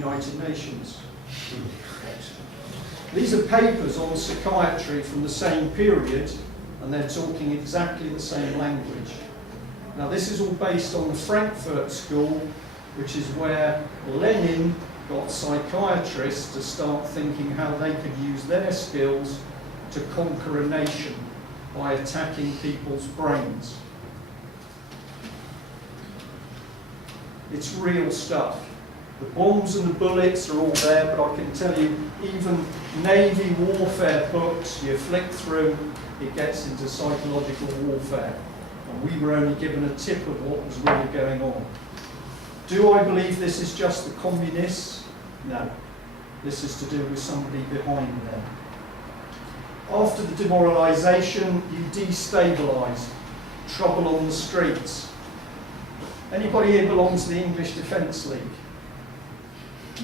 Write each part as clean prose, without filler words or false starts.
United Nations. These are papers on psychiatry from the same period, and they're talking exactly the same language. Now this is all based on the Frankfurt School, which is where Lenin got psychiatrists to start thinking how they could use their skills to conquer a nation by attacking people's brains. It's real stuff. The bombs and the bullets are all there, but I can tell you, even Navy warfare books, you flick through, it gets into psychological warfare. And we were only given a tip of what was really going on. Do I believe this is just the communists? No. This is to do with somebody behind them. After the demoralisation, you destabilise. Trouble on the streets. Anybody here belongs to the English Defence League?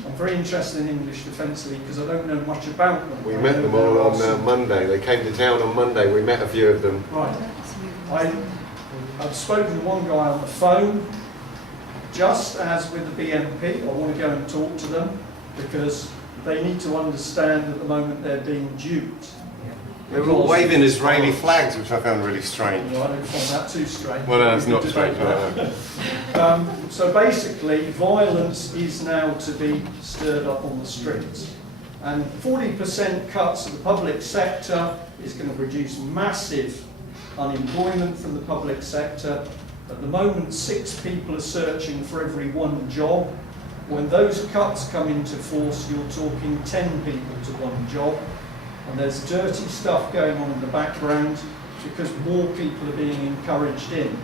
I'm very interested in English Defence League because I don't know much about them. We met them all on Monday. They came to town on Monday. We met a few of them. Right. I've spoken to one guy on the phone. Just as with the BNP, I want to go and talk to them because they need to understand at the moment they're being duped. They were all waving Israeli flags, which I found really strange. Well, I don't find that too strange. Well, no, it's not strange. So basically, violence is now to be stirred up on the streets. And 40% cuts of the public sector is going to produce massive unemployment from the public sector. At the moment, 6 people are searching for every 1 job. When those cuts come into force, you're talking 10 people to 1 job. And there's dirty stuff going on in the background because more people are being encouraged in.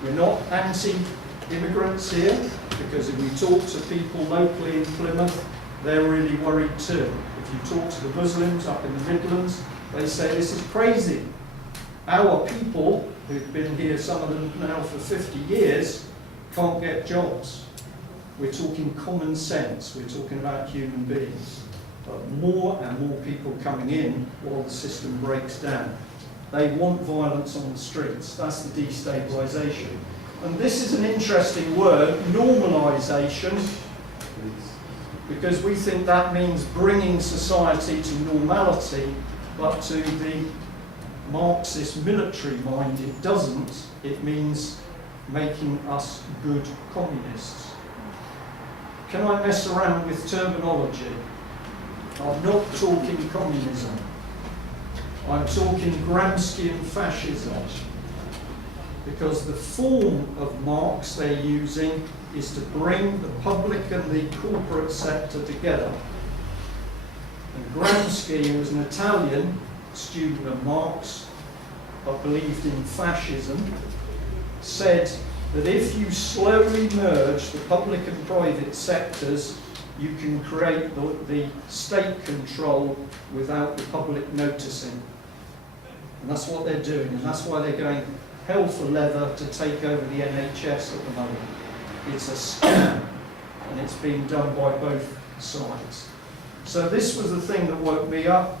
We're not anti-immigrants here, because if we talk to people locally in Plymouth, they're really worried too. If you talk to the Muslims up in the Midlands, they say this is crazy. Our people, who've been here, some of them now for 50 years, can't get jobs. We're talking common sense, we're talking about human beings. But more and more people coming in while the system breaks down. They want violence on the streets. That's the destabilisation. And this is an interesting word, normalisation, because we think that means bringing society to normality, but to the Marxist military mind it doesn't. It means making us good communists. Can I mess around with terminology? I'm not talking communism. I'm talking Gramscian fascism. Because the form of Marx they're using is to bring the public and the corporate sector together. And Gramsci, who was an Italian student of Marx, but believed in fascism, said that if you slowly merge the public and private sectors, you can create the state control without the public noticing. And that's what they're doing, and that's why they're going hell for leather to take over the NHS at the moment. It's a scam, and it's being done by both sides. So this was the thing that woke me up,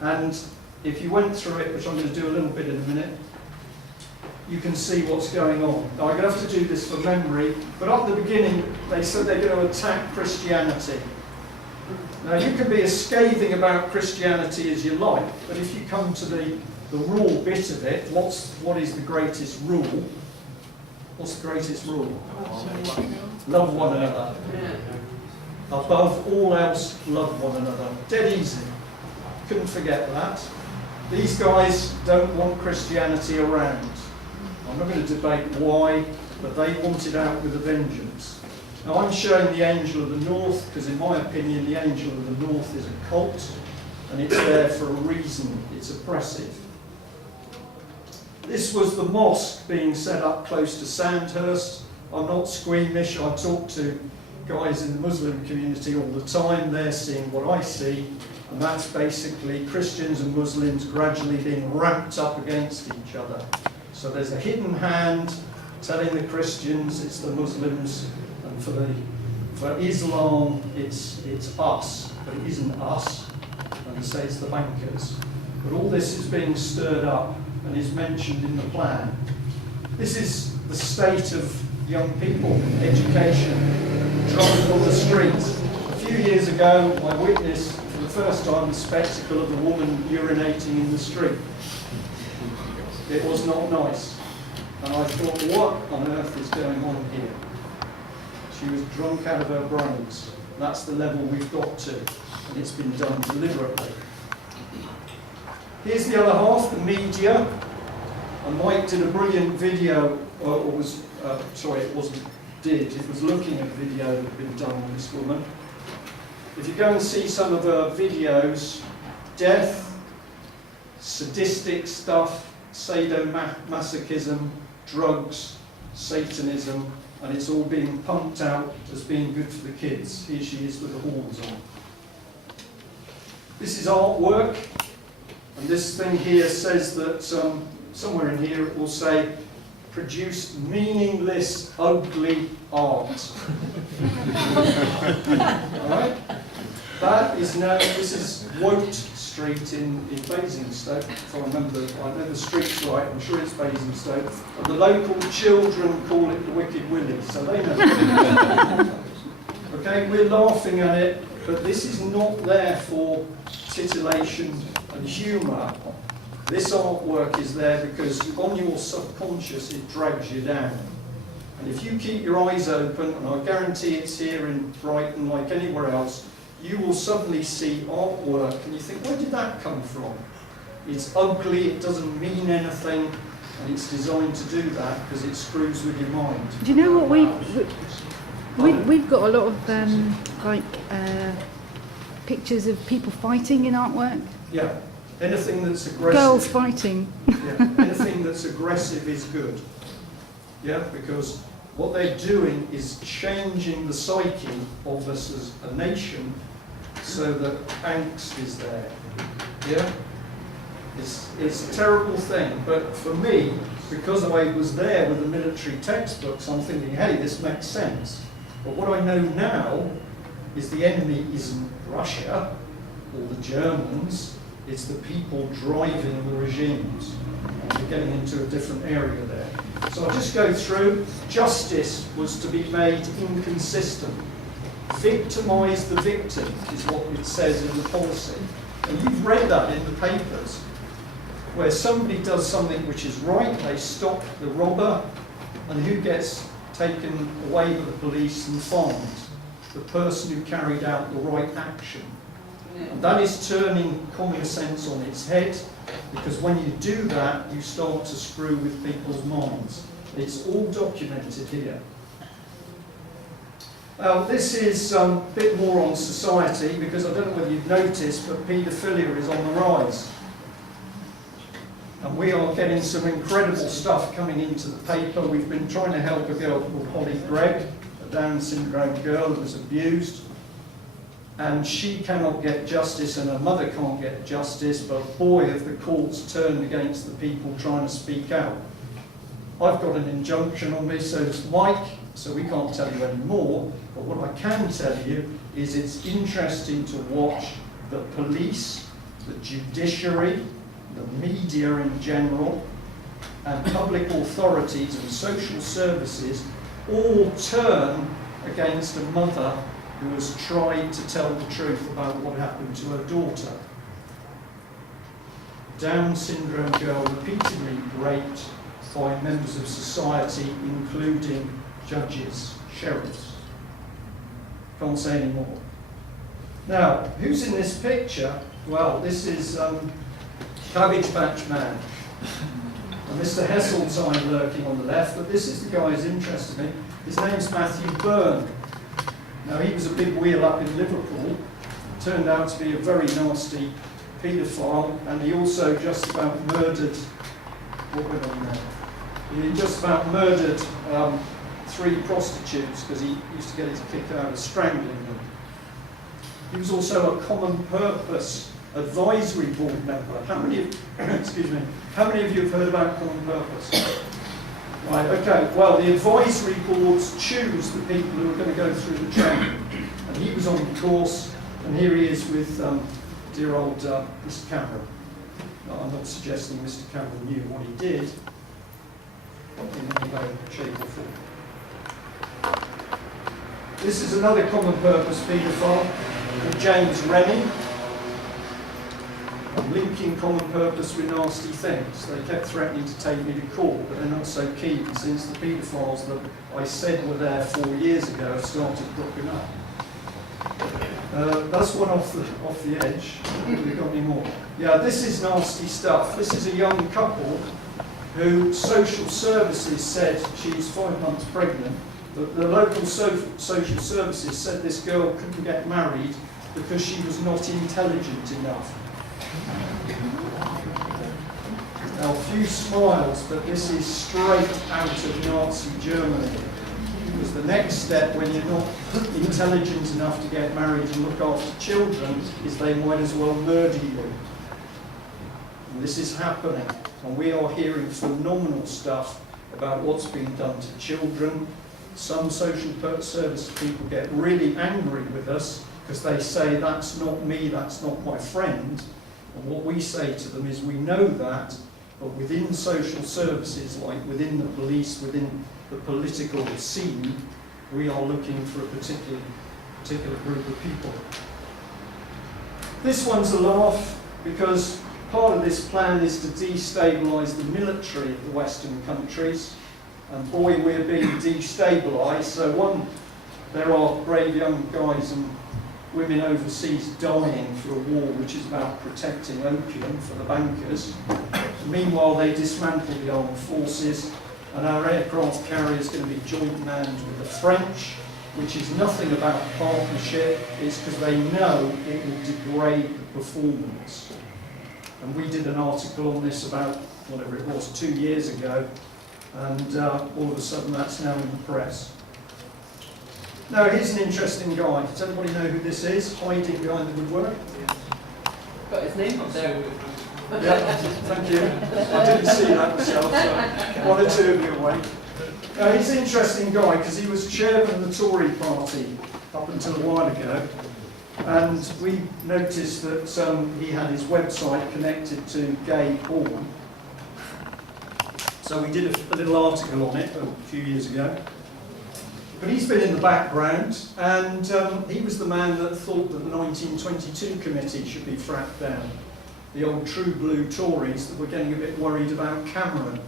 and if you went through it, which I'm going to do a little bit in a minute, you can see what's going on. Now, I'm going to have to do this for memory, but at the beginning, they said they're going to attack Christianity. Now, you can be as scathing about Christianity as you like, but if you come to the raw bit of it, what is the greatest rule? What's the greatest rule? Love one another. Above all else, love one another. Dead easy. Couldn't forget that. These guys don't want Christianity around. I'm not going to debate why, but they want it out with a vengeance. Now I'm showing the Angel of the North because in my opinion the Angel of the North is a cult and it's there for a reason. It's oppressive. This was the mosque being set up close to Sandhurst. I'm not squeamish. I talk to guys in the Muslim community all the time. They're seeing what I see, and that's basically Christians and Muslims gradually being ramped up against each other. So there's a hidden hand telling the Christians it's the Muslims, and for Islam it's us, but it isn't us, and they say it's the bankers. But all this is being stirred up and is mentioned in the plan. This is the state of young people, education, driving on the streets. ago, I witnessed for the first time the spectacle of a woman urinating in the street. It was not nice. And I thought, what on earth is going on here? She was drunk out of her brains. That's the level we've got to, and it's been done deliberately. Here's the other half, the media. And Mike did a brilliant video, it was looking at a video that had been done on this woman. If you go and see some of her videos, death, sadistic stuff, sadomasochism, drugs, Satanism, and it's all being pumped out as being good for the kids. Here she is with the horns on. This is artwork, and this thing here says that, somewhere in here it will say, produce meaningless, ugly art. Alright? That is now, this is Wote Street in Basingstoke, if I remember, I know the street's right, I'm sure it's Basingstoke. And the local children call it the Wicked Willie, so they know. Okay, we're laughing at it, but this is not there for titillation and humour. This artwork is there because on your subconscious it drags you down. And if you keep your eyes open, and I guarantee it's here in Brighton like anywhere else, you will suddenly see artwork and you think, where did that come from? It's ugly, it doesn't mean anything, and it's designed to do that because it screws with your mind. Do you know what we've got a lot of pictures of people fighting in artwork? Yeah, anything that's aggressive. Girls fighting. Yeah, anything that's aggressive is good. Yeah, because what they're doing is changing the psyche of us as a nation so that angst is there. Yeah? It's a terrible thing, but for me, because I was there with the military textbooks, I'm thinking, hey, this makes sense. But what I know now is the enemy isn't Russia or the Germans, it's the people driving the regimes. And we're getting into a different area there. So I'll just go through. Justice was to be made inconsistent. Victimise the victim is what it says in the policy. And you've read that in the papers, where somebody does something which is right, they stop the robber, and who gets taken away with the police and fined? The person who carried out the right action. And that is turning common sense on its head, because when you do that, you start to screw with people's minds. It's all documented here. Now, this is a bit more on society, because I don't know whether you've noticed, but paedophilia is on the rise. And we are getting some incredible stuff coming into the paper. We've been trying to help a girl called Holly Gregg, a Down syndrome girl who was abused. And she cannot get justice, and her mother can't get justice, but boy, have the courts turned against the people trying to speak out. I've got an injunction on me, so does Mike, so we can't tell you any more, but what I can tell you is it's interesting to watch the police, the judiciary, the media in general, and public authorities and social services all turn against a mother who has tried to tell the truth about what happened to her daughter. Down syndrome girl repeatedly raped by members of society, including judges, sheriffs. Can't say any more. Now, who's in this picture? Well, this is Cabbage Patch Man. And Mr. Heseltine lurking on the left, but this is the guy who's interested me. His name's Matthew Byrne. Now, he was a big wheel up in Liverpool, turned out to be a very nasty paedophile, and he also just about murdered, what went on there? He just about murdered 3 prostitutes because he used to get his kick out of strangling them. He was also a common purpose advisory board member. How many of, excuse me, how many of you have heard about common purpose? Right, okay, well, the advisory boards choose the people who are going to go through the training. And he was on the course, and here he is with dear old Mr. Cameron. No, I'm not suggesting Mr. Cameron knew what he did, in any way, shape or form. This is another common purpose paedophile. called James Rennie, linking common purpose with nasty things. They kept threatening to take me to court, but they're not so keen since the paedophiles that I said were there 4 years ago have started cropping up. That's one off the edge. Have we got any more? Yeah, this is nasty stuff. This is a young couple who social services said she's 5 months pregnant. The local social services said this girl couldn't get married because she was not intelligent enough. Now, a few smiles, but this is straight out of Nazi Germany. Because the next step, when you're not intelligent enough to get married and look after children, is they might as well murder you. And this is happening. And we are hearing phenomenal stuff about what's being done to children. Some social service people get really angry with us because they say, that's not me, that's not my friend. And what we say to them is, we know that, but within social services, like within the police, within the political scene, we are looking for a particular group of people. This one's a laugh, because part of this plan is to destabilise the military of the Western countries. And boy, we're being destabilised. So there are brave young guys and women overseas dying for a war which is about protecting opium for the bankers. Meanwhile, they dismantle the armed forces, and our aircraft carrier is going to be joint manned with the French, which is nothing about partnership. It's because they know it will degrade the performance. And we did an article on this about, whatever it was, 2 years ago, and all of a sudden that's now in the press. Now, here's an interesting guy. Does anybody know who this is, hiding behind the woodwork? Got his name up there. Yeah, thank you. I didn't see that myself, so one or two of you awake. He's an interesting guy because he was chairman of the Tory party up until a while ago, and we noticed that he had his website connected to gay porn. So we did a little article on it a few years ago. But he's been in the background, and he was the man that thought that the 1922 committee should be fracked down. The old true blue Tories that were getting a bit worried about Cameron,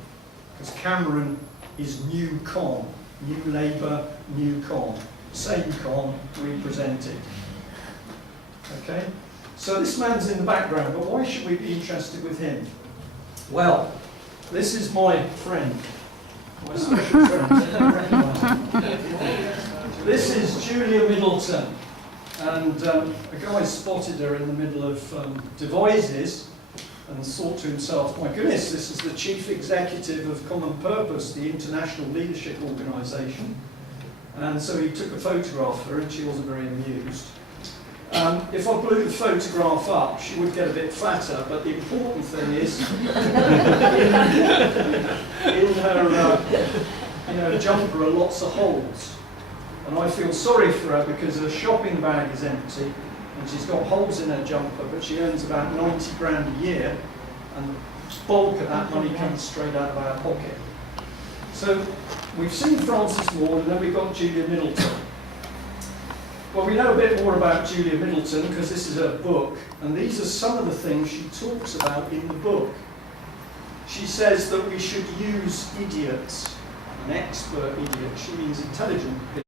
because Cameron is new con, new Labour, new con, same con represented. Okay, so this man's in the background, but why should we be interested with him? Well, this is my friend, my special friend. This is Julia Middleton. And a guy spotted her in the middle of devices and thought to himself, my goodness, this is the chief executive of Common Purpose, the international leadership organisation. And so he took a photograph of her, and she wasn't very amused. If I blew the photograph up, she would get a bit fatter, but the important thing is, in her jumper are lots of holes. And I feel sorry for her because her shopping bag is empty and she's got holes in her jumper, but she earns about 90 grand a year, and the bulk of that money comes straight out of our pocket. So we've seen Frances Ward, and then we've got Julia Middleton. Well, we know a bit more about Julia Middleton because this is her book, and these are some of the things she talks about in the book. She says that we should use idiots, an expert idiot, she means intelligent people.